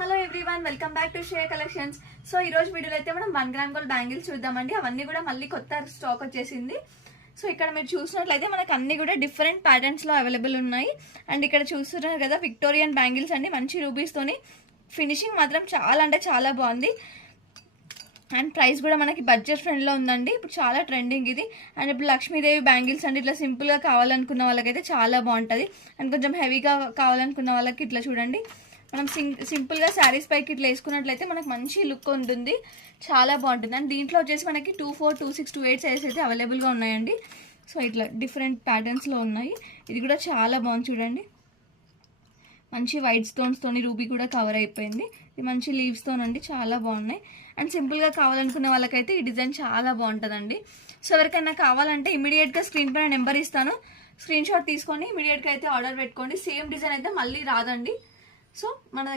Hello everyone, welcome back to Shreya collections. So ఈ రోజు వీడియోలో అయితే మనం 1 గ్రామ్ గోల్డ్ బ్యాంగిల్స్ చూద్దామండి. అవన్నీ కూడా మళ్ళీ కొత్త స్టాక్ వచ్చేసింది. సో ఇక్కడ మీరు చూసినట్లయితే మనకు అన్ని కూడా డిఫరెంట్ ప్యాటర్న్స్ లో అవైలబుల్ ఉన్నాయి. అండ్ ఇక్కడ చూస్తున్నారు కదా విక్టోరియన్ బ్యాంగిల్స్ అండి, మంచి రూబీస్ తోని ఫినిషింగ్ మాత్రం చాలా అంటే చాలా బాగుంది. అండ్ ప్రైస్ కూడా మనకి బడ్జెట్ ఫ్రెండ్ లో ఉందండి. ఇప్పుడు చాలా ట్రెండింగ్ ఇది. అండ్ ఇప్పుడు లక్ష్మీదేవి బ్యాంగిల్స్ అండి, ఇట్లా సింపుల్ గా కావాలనుకున్న వాళ్ళకైతే చాలా బాగుంటది. అండ్ కొంచెం హెవీగా కావాలనుకున్న వాళ్ళకి ఇట్లా చూడండి, మనం సింపుల్ గా శారీస్ పైకి ఇట్లా వేసుకున్నట్లయితే మనకు మంచి లుక్ ఉంటుంది, చాలా బాగుంటుంది. అండ్ దీంట్లో వచ్చేసి మనకి 24, 26, 28 సైజ్ అయితే అవైలబుల్ గా ఉన్నాయండి. సో ఇట్లా డిఫరెంట్ ప్యాటర్న్స్ లో ఉన్నాయి. ఇది కూడా చాలా బాగుంది చూడండి, మంచి వైట్ స్టోన్స్ తోని రూబీ కూడా కవర్ అయిపోయింది. ఇది మంచి లీవ్స్ తోనండి, చాలా బాగున్నాయి. అండ్ సింపుల్ గా కావాలనుకున్న వాళ్ళకైతే ఈ డిజైన్ చాలా బాగుంటుందండి. సో ఎవరికైనా కావాలంటే ఇమీడియట్ గా స్క్రీన్ పైన నెంబర్ ఇస్తాను, స్క్రీన్ షాట్ తీసుకొని ఇమీడియట్ గా అయితే ఆర్డర్ పెట్టుకోండి. సేమ్ డిజైన్ అయితే మళ్ళీ రాదండి. సో మన